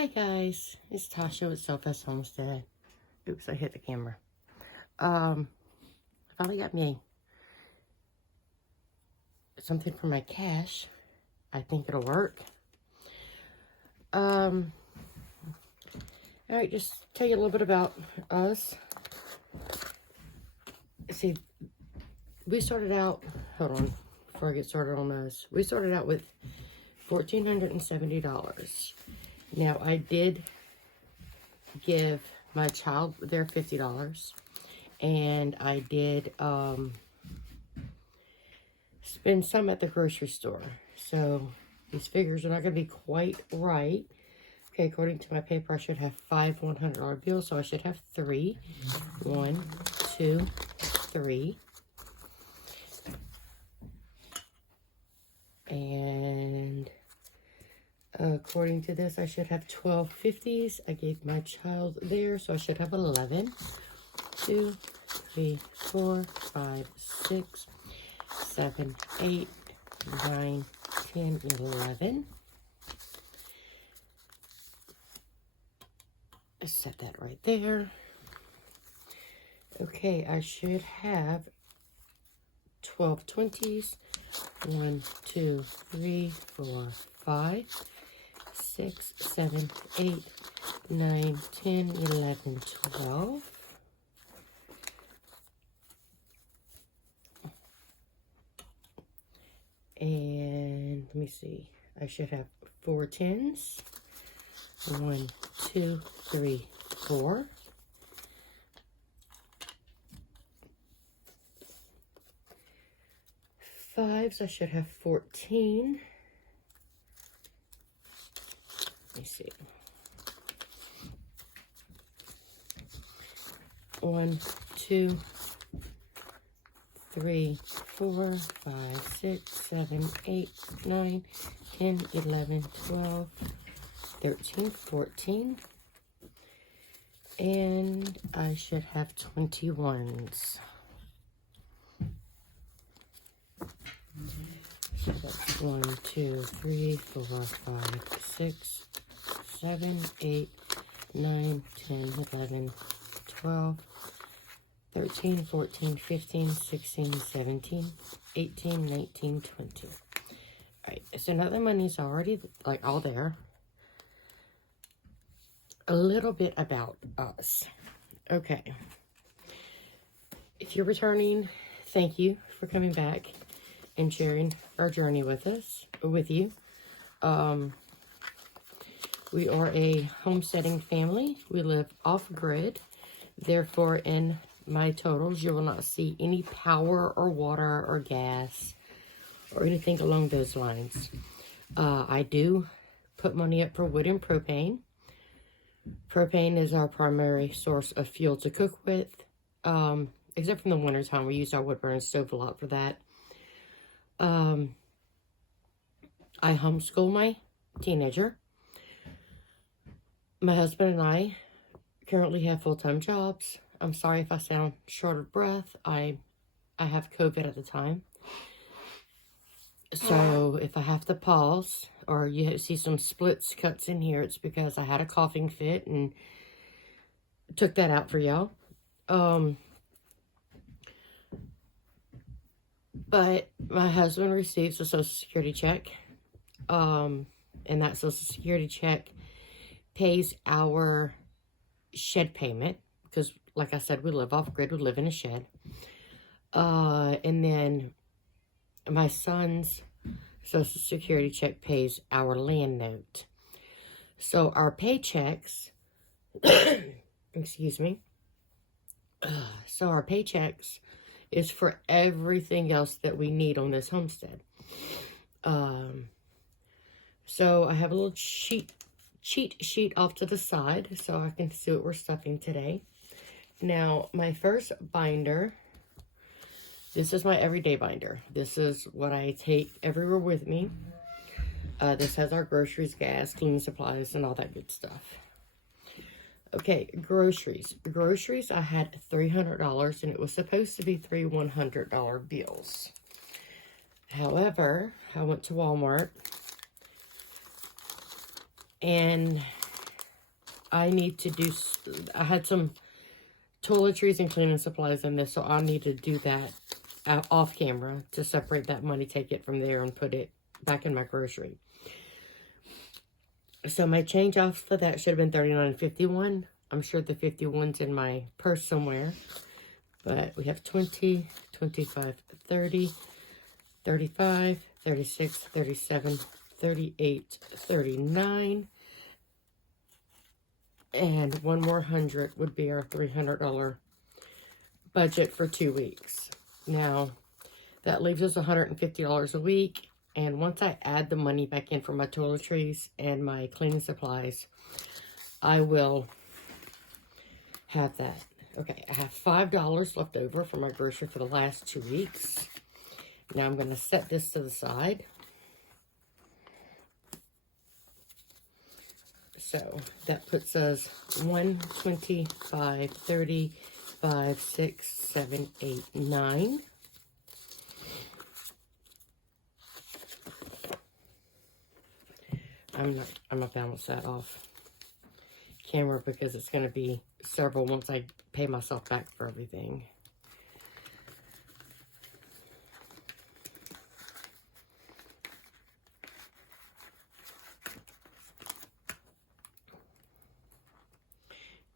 Hi guys, it's Tasha with Self-As Homestead. Oops, I hit the camera. I finally got me something for my cash. I think it'll work. Alright, just tell you a little bit about us. See, we started out, hold on, before I get started on those. We started out with $1,470. Now, I did give my child their $50, and I did spend some at the grocery store. So these figures are not going to be quite right. Okay, according to my paper, I should have 5 $100 bills, so I should have 3. 1, 2, 3. And according to this, I should have 12 50s. I gave my child there, so I should have 11. 2, 3, 4, 5, 6, 7, 8, 9, 10, 11. I set that right there. Okay, I should have 12 20s. 1, 2, 3, 4, 5, 6, 7, 8, 9, 10, 11, 12. And let me see. I should have 4 10s. 1, 2, 3, 4. Fives, I should have 14. Let me see. 1, 2, 3, 4, 5, 6, 7, 8, 9, 10, 11, 12, 13, 14. And I should have 21s. So that's 1, 2, 3, 4, 5, 6, 7, 8, 9, 10, 11, 12, 13, 14, 15, 16, 17, 18, 19, 20. Alright, so now the money's already like all there. A little bit about us. Okay. If you're returning, thank you for coming back and sharing our journey with you. We are a homesteading family. We live off-grid. Therefore, in my totals, you will not see any power or water or gas or anything along those lines. I do put money up for wood and propane. Propane is our primary source of fuel to cook with. Except from the winter time, we use our wood burning stove a lot for that. I homeschool my teenager. My husband and I currently have full-time jobs. I'm sorry if I sound short of breath. I have COVID at the time. So if I have to pause or you see some splits cuts in here, it's because I had a coughing fit and took that out for y'all. But my husband receives a Social Security check. And that Social Security check pays our shed payment. Because, like I said, we live off-grid. We live in a shed. And then my son's Social Security check pays our land note. So our paychecks, excuse me. So our paychecks is for everything else that we need on this homestead. So I have a little cheat sheet off to the side so I can see what we're stuffing today. Now, my first binder, this is my everyday binder. This is what I take everywhere with me. This has our groceries, gas, cleaning supplies, and all that good stuff. Okay, groceries. Groceries, I had $300, and it was supposed to be 3 $100 bills. However, I went to Walmart, and I need to do, I had some toiletries and cleaning supplies in this, so I need to do that off camera to separate that money, take it from there and put it back in my grocery. So my change off for that should have been $39.51. I'm sure the 51's in my purse somewhere. But we have 20, 25, 30, 35, 36, 37, 38, 39. And one more 100 would be our $300 budget for 2 weeks. Now, that leaves us $150 a week. And once I add the money back in for my toiletries and my cleaning supplies, I will have that. Okay, I have $5 left over for my grocery for the last 2 weeks. Now I'm going to set this to the side. So that puts us 125, 30, 5, 6, 7, 8, 9. I'm gonna balance that off camera because it's gonna be several once I pay myself back for everything.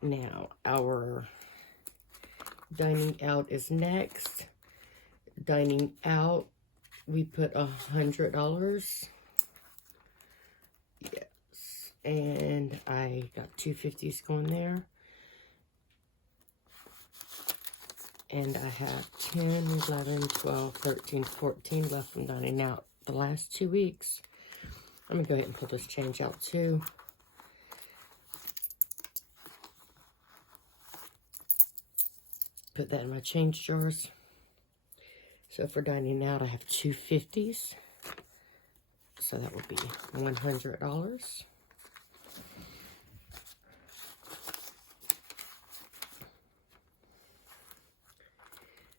Now, our dining out is next. Dining out, we put $100. Yes, and I got 250s going there. And I have 10, 11, 12, 13, 14 left from dining out the last 2 weeks. I'm going to go ahead and pull this change out too. Put that in my change jars. So for dining out, I have 250s. So that would be $100.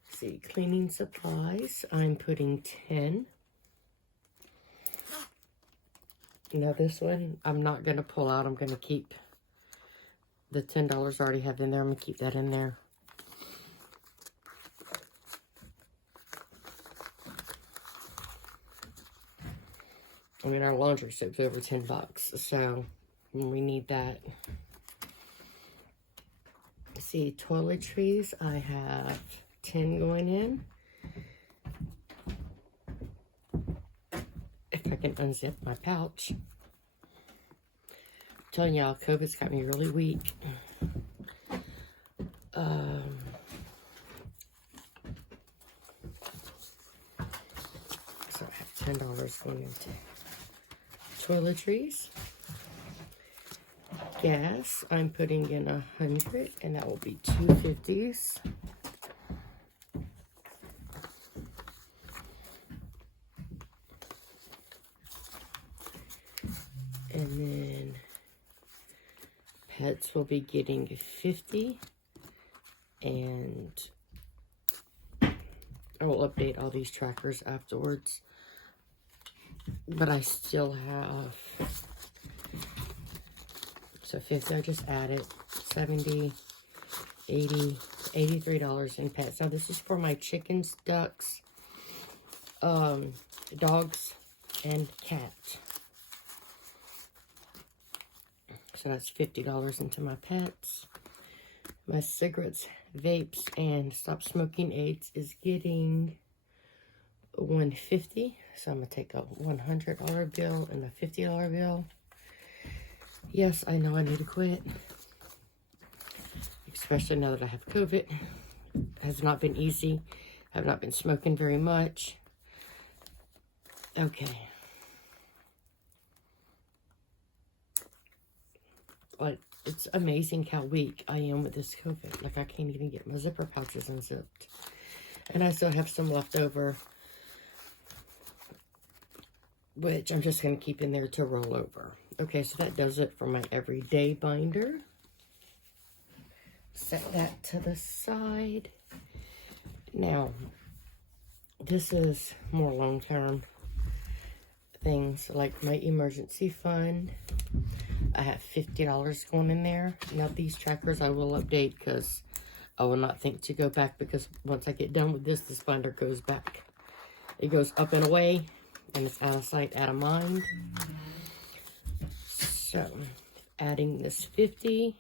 See, cleaning supplies, I'm putting 10. Now this one, I'm not going to pull out. I'm going to keep the $10 I already have in there. I'm going to keep that in there. I mean, our laundry soap's over $10, so we need that. See, toiletries, I have 10 going in. If I can unzip my pouch. I'm telling y'all, COVID's got me really weak. So I have $10 going into toiletries. Gas, I'm putting in 100, and that will be 250s. And then pets will be getting 50, and I will update all these trackers afterwards. But I still have, so 50, I just added 70, 80, $83 in pets. Now this is for my chickens, ducks, dogs, and cat. So that's $50 into my pets. My cigarettes, vapes, and stop smoking aids is getting $150. So I'm going to take a $100 bill and a $50 bill. Yes, I know I need to quit. Especially now that I have COVID. It has not been easy. I've not been smoking very much. Okay. Like, it's amazing how weak I am with this COVID. Like, I can't even get my zipper pouches unzipped. And I still have some left over, which I'm just going to keep in there to roll over. Okay, so that does it for my everyday binder. Set that to the side. Now, this is more long-term. things like my emergency fund. I have $50 going in there. Now these trackers I will update because I will not think to go back, because once I get done with this, this binder goes back. It goes up and away, and it's out of sight, out of mind. So, adding this 50.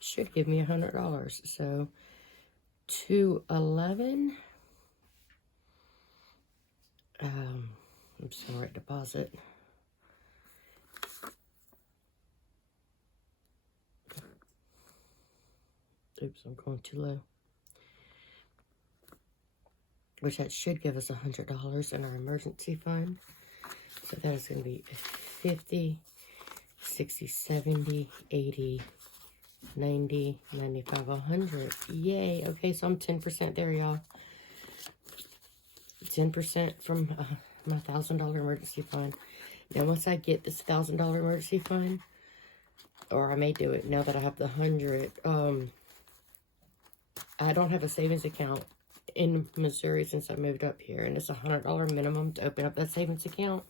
Should give me $100. So, 211. I'm just gonna write deposit. Oops, I'm going too low. Which that should give us $100 in our emergency fund. So that is going to be 50, 60, 70, 80, 90, 95, 100. Yay. Okay, so I'm 10% there, y'all. 10% from my $1,000 emergency fund. Now, once I get this $1,000 emergency fund, or I may do it now that I have the 100, I don't have a savings account in Missouri since I moved up here, and it's a $100 minimum to open up that savings account.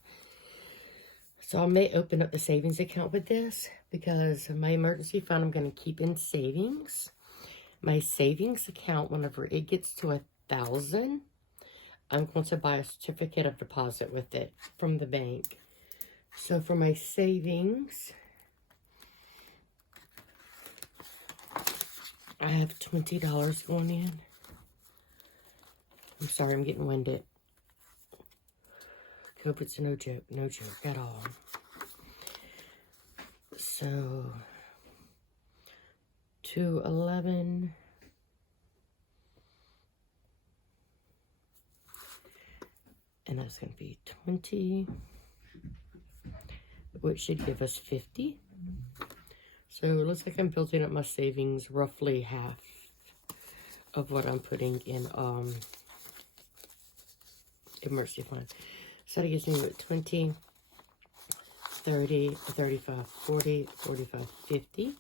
So I may open up the savings account with this, because my emergency fund I'm going to keep in savings. My savings account, whenever it gets to 1,000, I'm going to buy a certificate of deposit with it from the bank. So for my savings, I have $20 going in. I'm sorry, I'm getting winded. COVID's no joke at all. So, 211. And that's going to be 20, which should give us 50. So it looks like I'm building up my savings roughly half of what I'm putting in emergency fund. So that gives me 20, 30, 35, 40, 45, 50.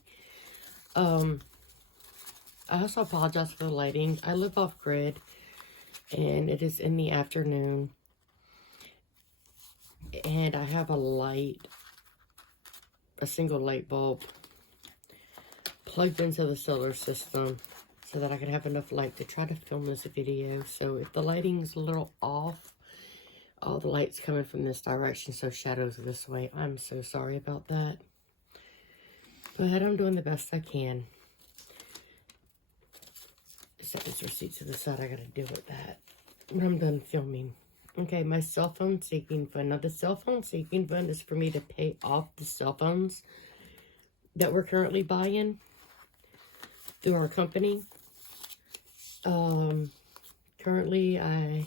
I also apologize for the lighting. I live off grid, and it is in the afternoon. And I have a light, a single light bulb plugged into the solar system so that I can have enough light to try to film this video. So if the lighting's a little off, all the light's coming from this direction, so shadows this way. I'm so sorry about that. But I'm doing the best I can. Set this receipt to the side. I gotta deal with that when I'm done filming. Okay, my cell phone saving fund. Now, the cell phone saving fund is for me to pay off the cell phones that we're currently buying through our company. Currently, I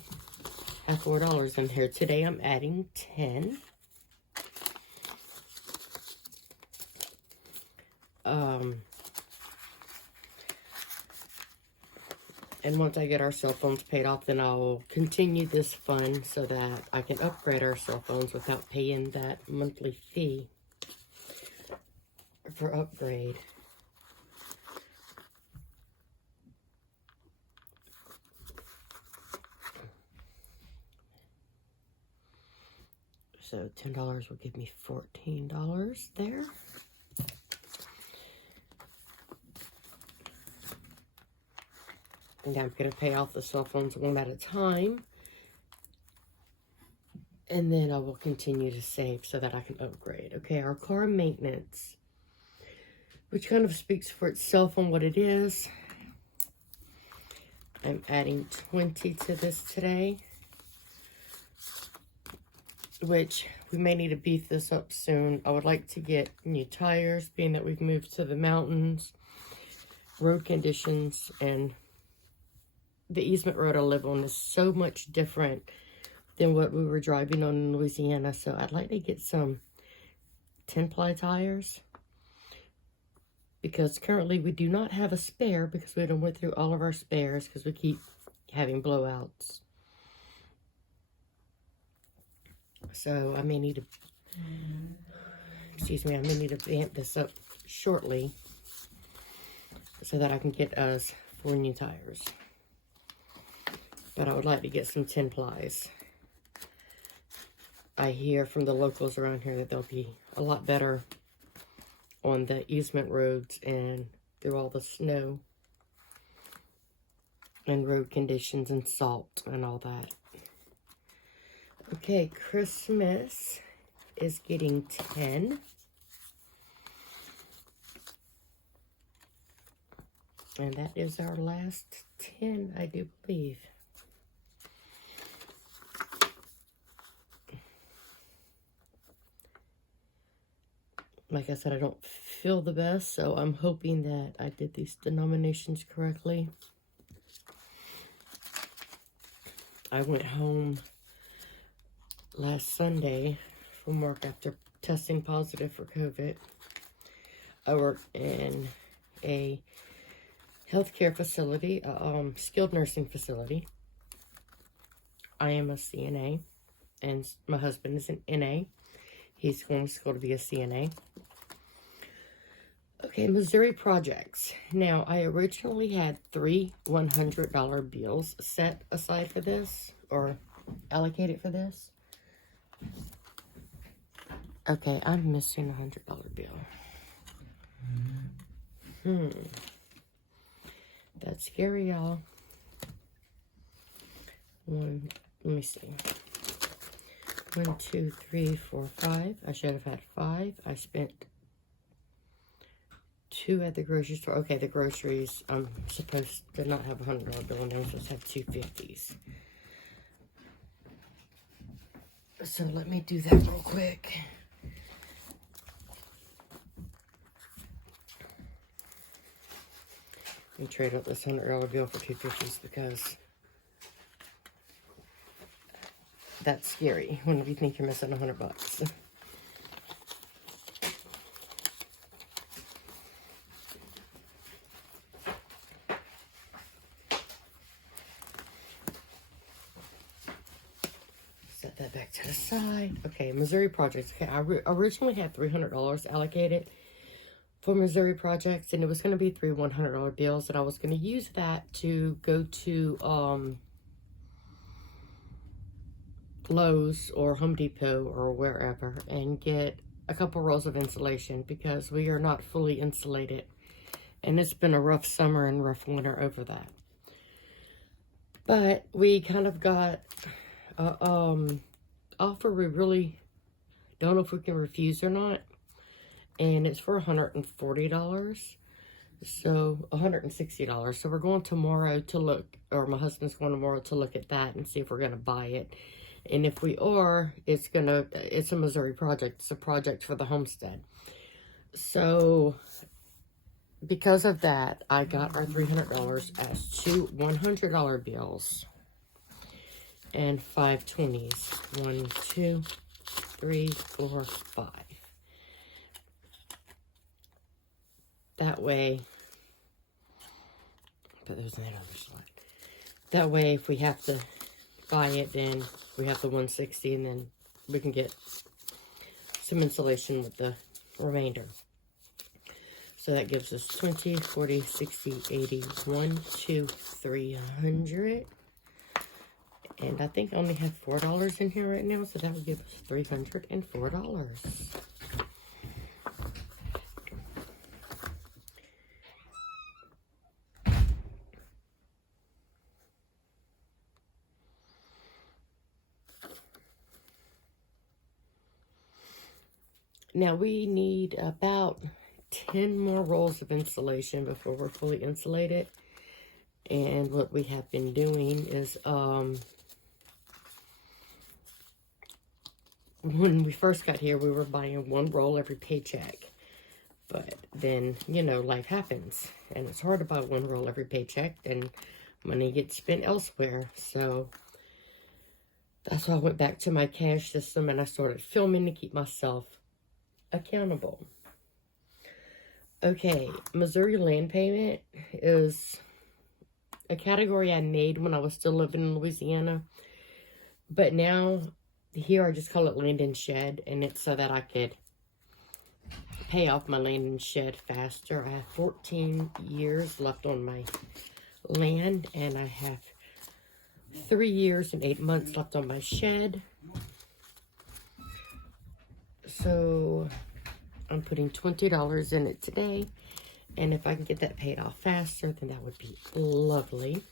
have $4 in here. Today, I'm adding 10. And once I get our cell phones paid off, then I'll continue this fund so that I can upgrade our cell phones without paying that monthly fee for upgrade. So $10 will give me $14 there. And I'm going to pay off the cell phones one at a time. And then I will continue to save so that I can upgrade. Okay, our car maintenance, which kind of speaks for itself on what it is. I'm adding 20 to this today, which we may need to beef this up soon. I would like to get new tires, being that we've moved to the mountains, road conditions, and the easement road I live on is so much different than what we were driving on in Louisiana. So I'd like to get some 10-ply tires, because currently we do not have a spare, because we done went through all of our spares because we keep having blowouts. So I may need to, I may need to vamp this up shortly so that I can get us 4 new tires. but I would like to get some 10 plies. I hear from the locals around here that they'll be a lot better on the easement roads and through all the snow and road conditions and salt and all that. Okay, Christmas is getting 10. And that is our last 10, I do believe. Like I said, I don't feel the best, so I'm hoping that I did these denominations correctly. I went home last Sunday from work after testing positive for COVID. I work in a healthcare facility, skilled nursing facility. I am a CNA, and my husband is an NA. He's going to school to be a CNA. Okay, Missouri projects. Now, I originally had 3 $100 bills set aside for this, or allocated for this. Okay, I'm missing a $100 bill. That's scary, y'all. Let me see. 1, 2, 3, 4, 5. I should have had 5. I spent 2 at the grocery store. Okay, the groceries, I'm supposed to not have a $100 bill in there. I'm supposed to have 2 50s. So let me do that real quick. Let me trade up this $100 bill for 2 50s because that's scary when you think you're missing $100. Set that back to the side. Okay, Missouri projects. Okay, I originally had $300 allocated for Missouri projects, and it was going to be 3 $100 bills, and I was going to use that to go to Lowe's or Home Depot or wherever and get a couple rolls of insulation because we are not fully insulated, and it's been a rough summer and rough winter over that. But we kind of got offer we really don't know if we can refuse or not, and it's for $140, so $160. So we're going tomorrow to look, or my husband's going tomorrow to look at that and see if we're going to buy it. And if we are, it's a Missouri project. It's a project for the homestead. So because of that, I got our $300 as 2 $100 bills and 5 20s. 1, 2, 3, 4, 5. That way, put those in that other slide. That way, if we have to buy it, then we have the 160, and then we can get some insulation with the remainder. So that gives us 20, 40, 60, 80, 1, 2, 300. And I think I only have $4 in here right now, so that would give us $304. Now we need about 10 more rolls of insulation before we're fully insulated. And what we have been doing is, when we first got here, we were buying 1 roll every paycheck. But then, you know, life happens. And it's hard to buy 1 roll every paycheck, and money gets spent elsewhere. So that's why I went back to my cash system, and I started filming to keep myself accountable. Okay, Missouri land payment is a category I made when I was still living in Louisiana, but now here I just call it land and shed, and it's so that I could pay off my land and shed faster. I have 14 years left on my land, and I have 3 years and 8 months left on my shed. So I'm putting $20 in it today. And if I can get that paid off faster, then that would be lovely.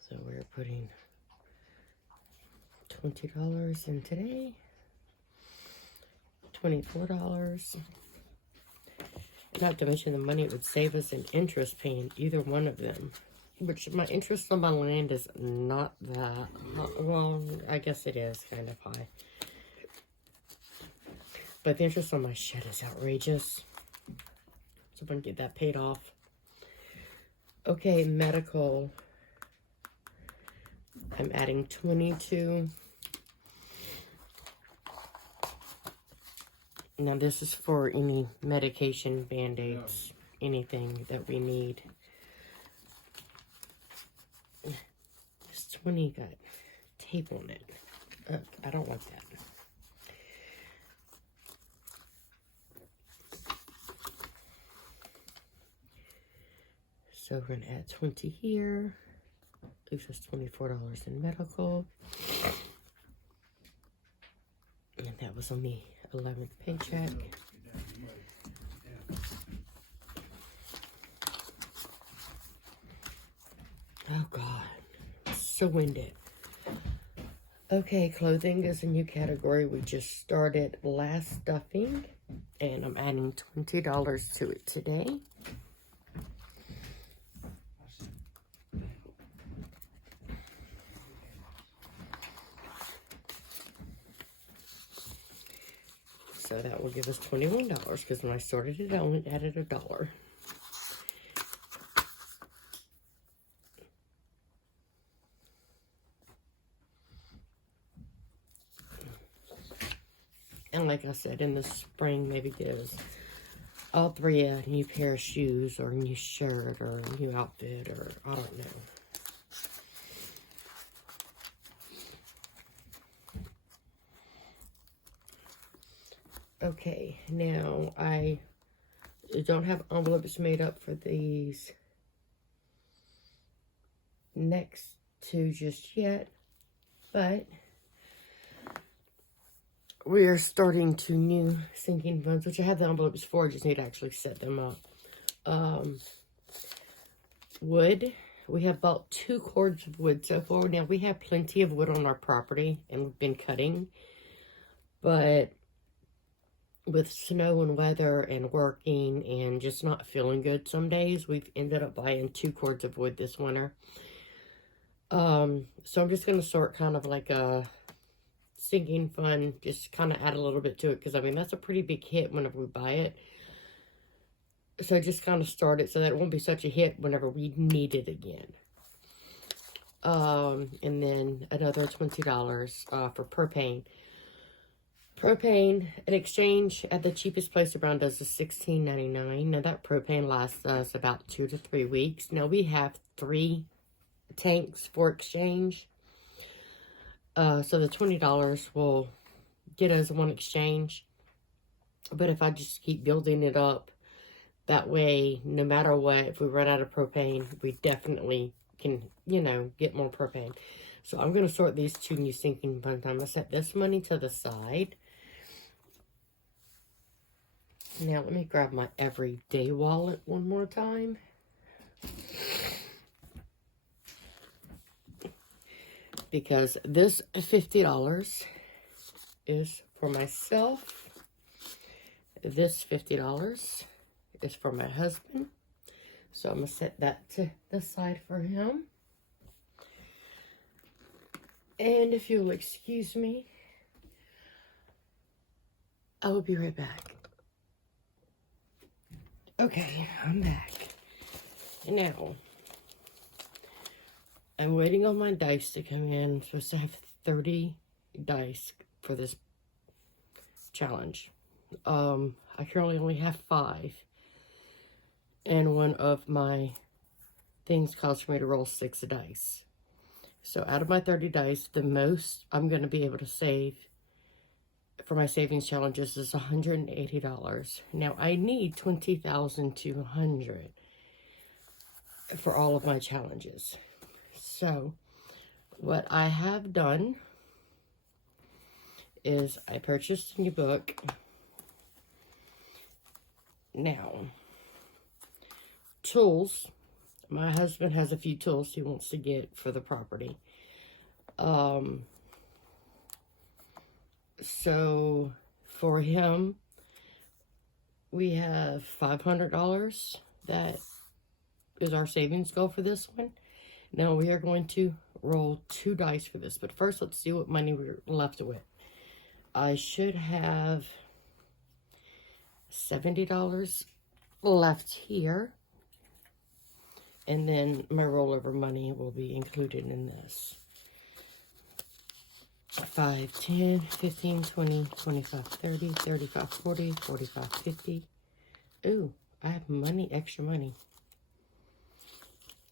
So we're putting $20 in today. $24. Not to mention the money it would save us in interest paying either one of them. Which my interest on my land is not that high. Well, I guess it is kind of high. But the interest on my shed is outrageous. So I'm going to get that paid off. Okay, medical. I'm adding 22. Now this is for any medication, band-aids, anything that we need. This 20 got tape on it. I don't like that. So we're going to add 20 here. Leaves us $24 in medical. And that was on the 11th paycheck. Oh God, so winded. Okay, clothing is a new category. We just started last stuffing, and I'm adding $20 to it today. So that will give us $21 because when I started it, I only added $1. And like I said, in the spring, maybe gives all three a new pair of shoes or a new shirt or a new outfit or I don't know. Okay, now I don't have envelopes made up for these next two just yet, but we are starting two new sinking funds, which I have the envelopes for. I just need to actually set them up. Wood. We have bought 2 cords of wood so far. Now, we have plenty of wood on our property, and we've been cutting. But with snow and weather and working and just not feeling good some days, we've ended up buying 2 cords of wood this winter. So I'm just going to start kind of like a sinking fund, just kind of add a little bit to it, because I mean that's a pretty big hit whenever we buy it. So just kind of start it so that it won't be such a hit whenever we need it again. And then another $20 for propane. Propane, an exchange at the cheapest place around us is $16.99. Now that propane lasts us about 2 to 3 weeks. Now we have 3 tanks for exchange. So the $20 will get us one exchange. But if I just keep building it up, that way, no matter what, if we run out of propane, we definitely can, you know, get more propane. So I'm going to sort these 2 new sinking funds. I'm going to set this money to the side. Now, let me grab my everyday wallet one more time. Because this $50 is for myself. This $50 is for my husband. So I'm going to set that to the side for him. And if you'll excuse me, I will be right back. Okay, I'm back. Now, I'm waiting on my dice to come in. I'm supposed to have 30 dice for this challenge. I currently only have 5. And one of my things calls for me to roll 6 dice. So out of my 30 dice, the most I'm going to be able to save for my savings challenges is $180. Now, I need $20,200 for all of my challenges. So, what I have done is I purchased a new book. Now, tools. My husband has a few tools he wants to get for the property. So for him, we have $500. That is our savings goal for this one. Now we are going to roll 2 dice for this. But first, let's see what money we're left with. I should have $70 left here. And then my rollover money will be included in this. 5, 10, 15, 20, 25, 30, 35, 40, 45, 50. Ooh, I have money, extra money.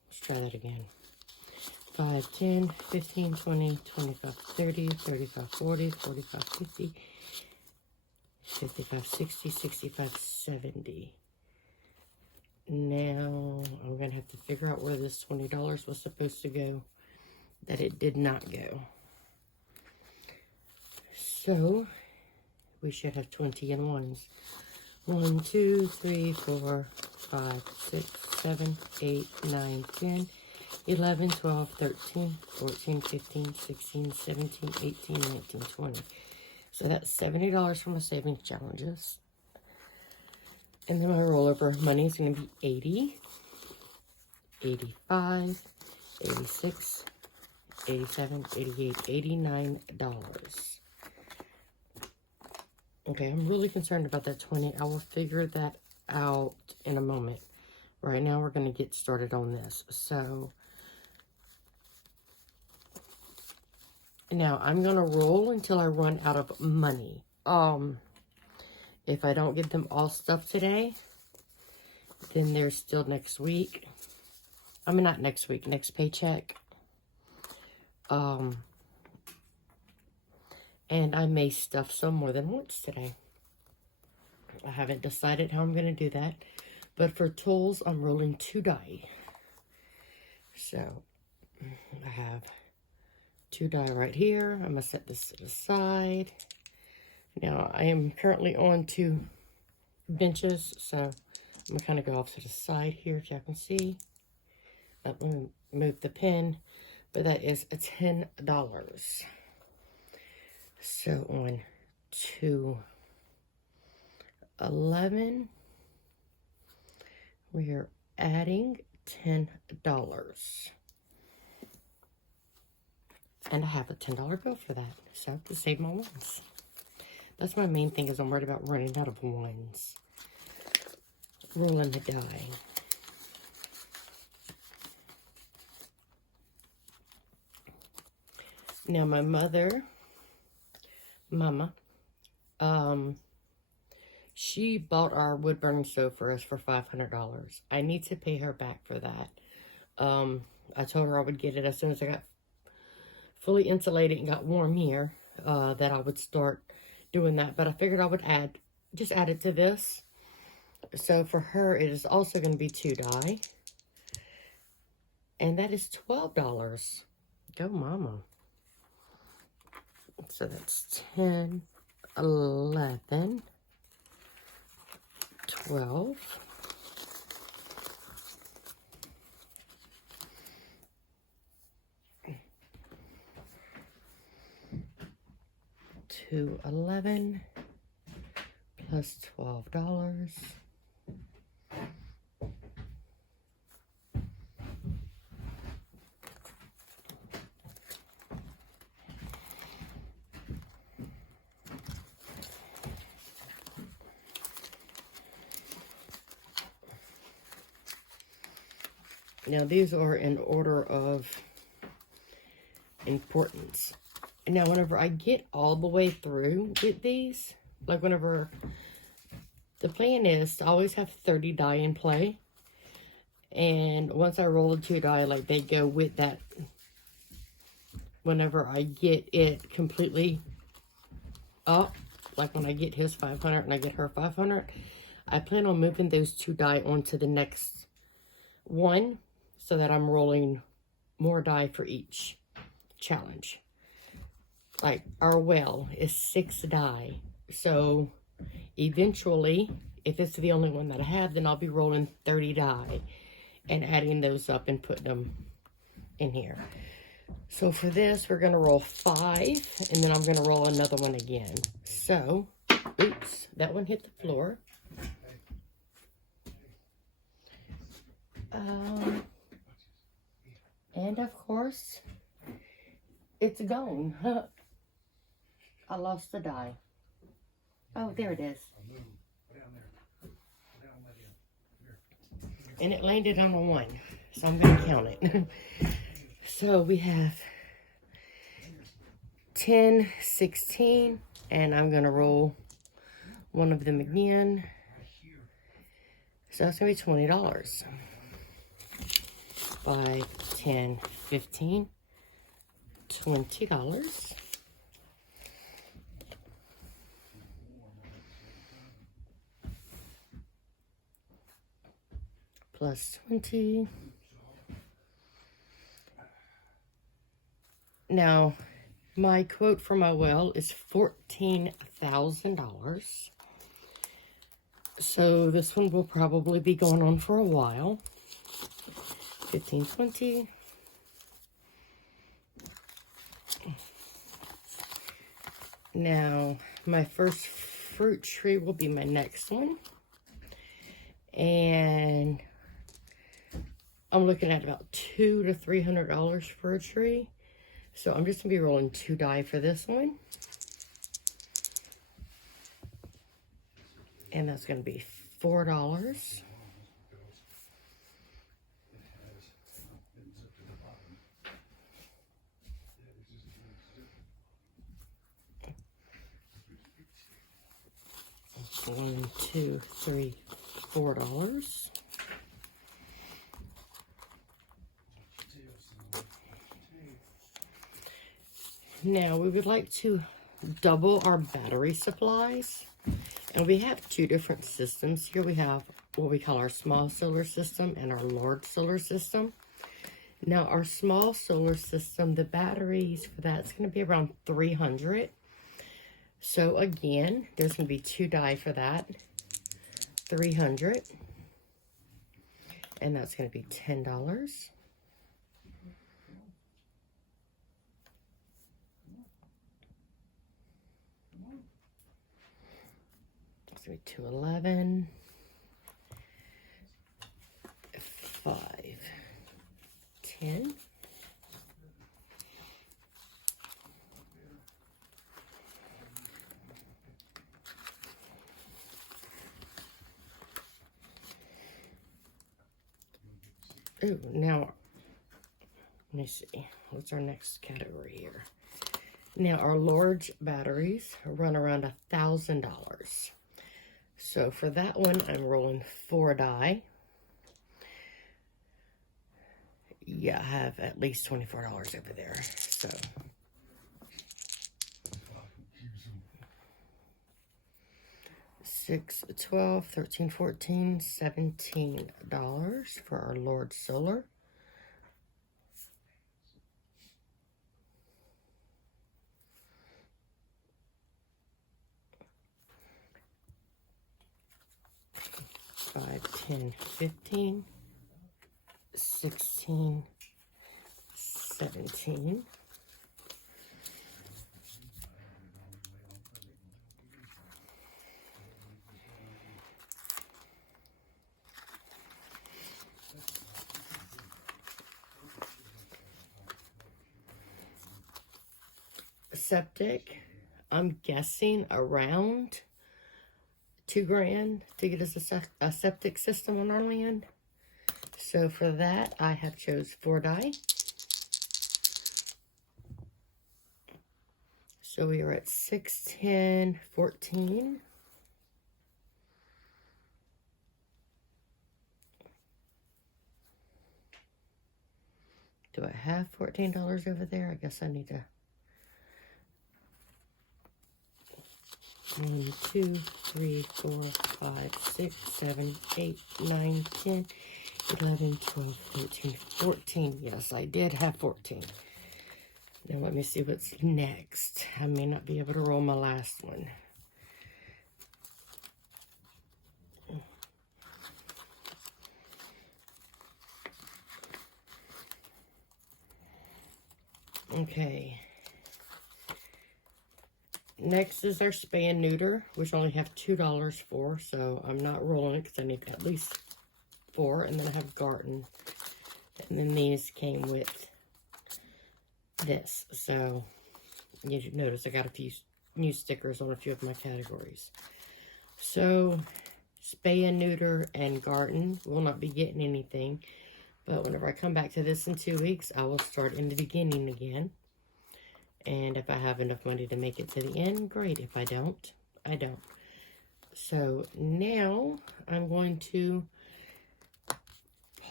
Let's try that again. 5, 10, 15, 20, 25, 30, 35, 40, 45, 50, 55, 60, 65, 70. Now, I'm going to have to figure out where this $20 was supposed to go, that it did not go. So, we should have 20 in ones. 1, 2, 3, 4, 5, 6, 7, 8, 9, 10, 11, 12, 13, 14, 15, 16, 17, 18, 19, 20. So that's $70 for my savings challenges. And then my rollover money is going to be 80, 85, 86, 87, 88, $89. Okay, I'm really concerned about that 20. I will figure that out in a moment. Right now, we're going to get started on this. So, now I'm going to roll until I run out of money. If I don't get them all stuffed today, then there's still next week. I mean, not next week, next paycheck. And I may stuff some more than once today. I haven't decided how I'm going to do that. But for tools, I'm rolling 2 die. So, I have 2 die right here. I'm going to set this to the side. Now, I am currently on 2 benches, so I'm going to kind of go off to the side here, so y'all can see. Let me move the pen, but that is $10. So, on 211, we are adding $10. And I have a $10 bill for that, so to save my ones. That's my main thing, is I'm worried about running out of ones. Rolling the die. Now, my mama, she bought our wood burning stove for us for $500. I need to pay her back for that. I told her I would get it as soon as I got fully insulated and got warm here, that I would start doing that, but I figured I would just add it to this. So for her, it is also going to be 2 die, and that is $12. Go mama. So that's 10, 11, 12, 211 plus $12. Now, these are in order of importance. Now, whenever I get all the way through with these, like whenever, the plan is to always have 30 die in play. And once I roll the 2 die, like they go with that. Whenever I get it completely up, like when I get his 500 and I get her 500, I plan on moving those 2 die onto the next one so that I'm rolling more die for each challenge. Like our well is 6 die. So eventually, if it's the only one that I have, then I'll be rolling 30 die and adding those up and putting them in here. So for this, we're going to roll 5, and then I'm going to roll another one again. So, oops, that one hit the floor. And of course, it's gone. I lost the die. Oh, there it is. And it landed on a 1, so I'm going to count it. So we have 10, 16, and I'm going to roll one of them again. So that's going to be $20. 5, 10, 15, $20. Plus 20. Now, my quote for my well is $14,000. So this one will probably be going on for a while. 15, 20. Now, my first fruit tree will be my next one. And I'm looking at about $200 to $300 for a tree. So I'm just going to be rolling 2 die for this one. And that's going to be $4. $1, $2, $3, $4. Now, we would like to double our battery supplies. And we have 2 different systems here. We have what we call our small solar system and our large solar system. Now, our small solar system, the batteries for that's going to be around 300. So, again, there's going to be 2 die for that. 300. And that's going to be $10. It's going to be 211. 5, 10. Ooh, now, let me see. What's our next category here? Now, our large batteries run around $1,000. So, for that one, I'm rolling 4 die. Yeah, I have at least $24 over there. So, $6, $12, $13, $14, $17 for our large solar. $5, $10, $15, $16, $17. Septic, I'm guessing around $2,000 to get us a septic system on our land. So for that, I have chose 4 die. So we are at 6, 10, 14. Do I have $14 over there? I guess I need to. 1, 2, 3, 4, 5, 6, 7, 8, 9, 10, 11, 12, 13, 14. Yes, I did have 14. Now let me see what's next. I may not be able to roll my last one. Okay. Next is our spay and neuter, which I only have $2 for, so I'm not rolling it because I need at least 4. And then I have Garden. And then these came with this. So you should notice I got a few new stickers on a few of my categories. So spay and neuter and Garden will not be getting anything. But whenever I come back to this in 2 weeks, I will start in the beginning again. And if I have enough money to make it to the end, great. If I don't, I don't. So now I'm going to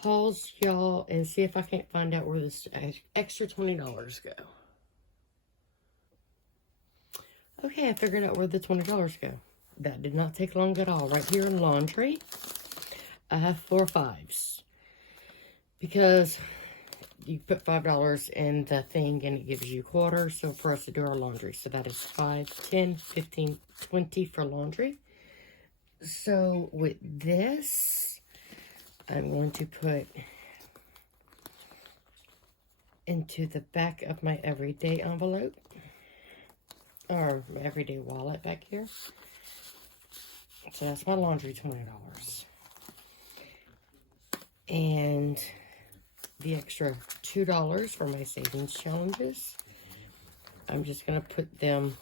pause y'all and see if I can't find out where this extra $20 go. Okay, I figured out where the $20 go. That did not take long at all. Right here in laundry, I have 4 5s. Because you put $5 in the thing and it gives you quarters. So for us to do our laundry. So that is 5, 10, 15, 20 for laundry. So with this, I'm going to put into the back of my everyday envelope. Or my everyday wallet back here. So that's my laundry, $20. And the extra $2 for my savings challenges. I'm just going to put them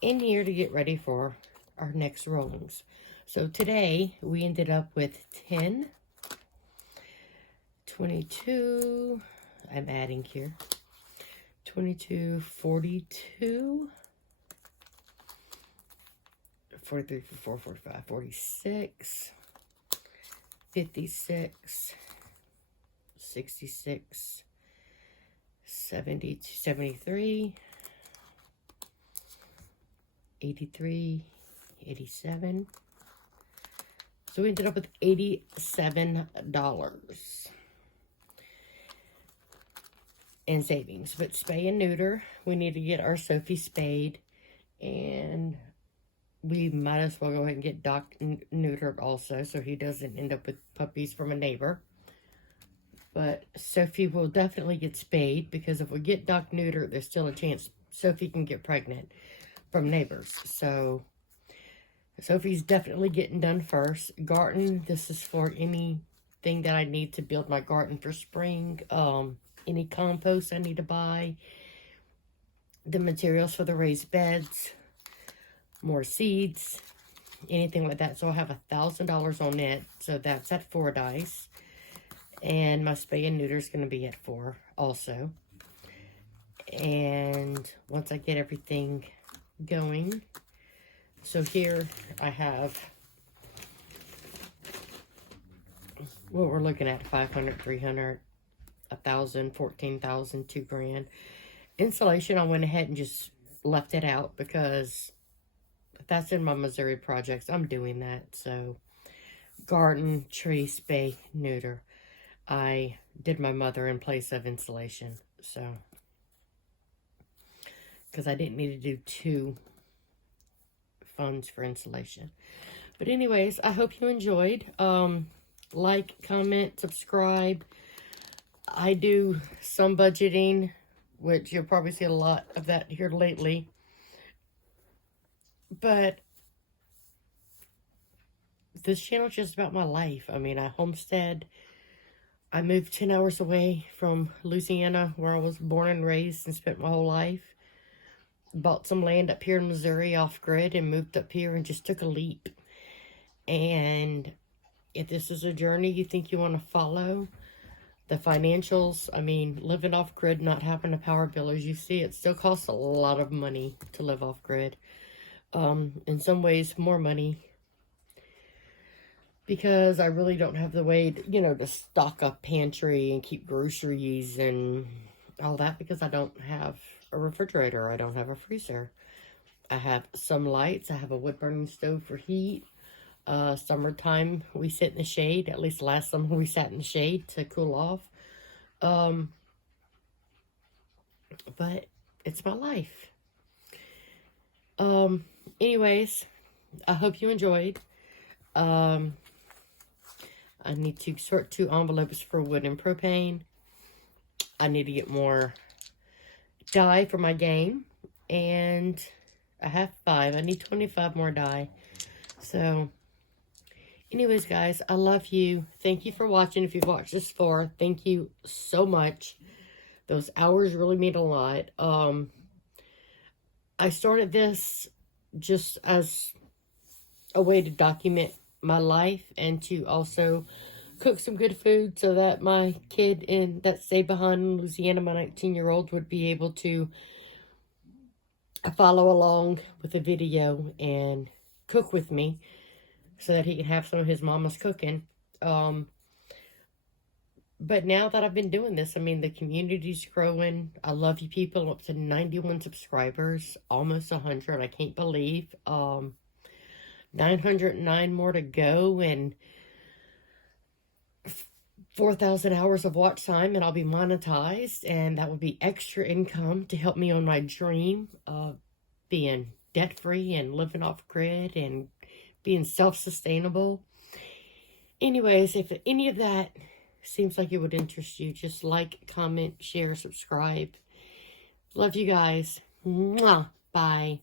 in here to get ready for our next rollings. So today we ended up with 10, 22, I'm adding here, 22, 42, 43, 44, 45, 46, 56, 66, 70, 73, 83, 87. So we ended up with $87 in savings. But spay and neuter, we need to get our Sophie spayed, and we might as well go ahead and get Doc neutered also, so he doesn't end up with puppies from a neighbor. But Sophie will definitely get spayed, because if we get Doc neutered, there's still a chance Sophie can get pregnant from neighbors. So Sophie's definitely getting done first. Garden, this is for anything that I need to build my garden for spring. Any compost I need to buy. The materials for the raised beds. More seeds. Anything like that. So I have $1,000 on it. So that's at 4 dice. And my spay and neuter is going to be at 4 also. And once I get everything going. So here I have what we're looking at: 500, 300, 1,000, 14,000, $2,000. Insulation, I went ahead and just left it out because that's in my Missouri projects. I'm doing that. So garden, tree, spay, neuter. I did my mother in place of insulation. So because I didn't need to do 2 funds for insulation. But anyways, I hope you enjoyed. Like, comment, subscribe. I do some budgeting, which you'll probably see a lot of that here lately. But this channel is just about my life. I mean, I homestead. I moved 10 hours away from Louisiana, where I was born and raised and spent my whole life. Bought some land up here in Missouri off-grid and moved up here and just took a leap. And if this is a journey you think you want to follow, the financials, I mean, living off-grid, not having a power bill, as you see, it still costs a lot of money to live off-grid. In some ways, more money. Because I really don't have the way, to stock a pantry and keep groceries and all that, because I don't have a refrigerator. I don't have a freezer. I have some lights. I have a wood-burning stove for heat. Summertime, we sit in the shade. At least last summer, we sat in the shade to cool off. But it's my life. Anyways, I hope you enjoyed. I need to sort 2 envelopes for wood and propane. I need to get more dye for my game. And I have 5. I need 25 more dye. So, anyways, guys, I love you. Thank you for watching. If you've watched this far, thank you so much. Those hours really mean a lot. I started this just as a way to document my life and to also cook some good food so that my kid that stayed behind in Louisiana, my 19-year-old, would be able to follow along with the video and cook with me so that he can have some of his mama's cooking. But now that I've been doing this, I mean, the community's growing. I love you people. I'm up to 91 subscribers, almost 100. I can't believe. 909 more to go, and 4,000 hours of watch time, and I'll be monetized, and that would be extra income to help me on my dream of being debt-free and living off-grid and being self-sustainable. Anyways, if any of that seems like it would interest you, just like, comment, share, subscribe. Love you guys. Mwah. Bye.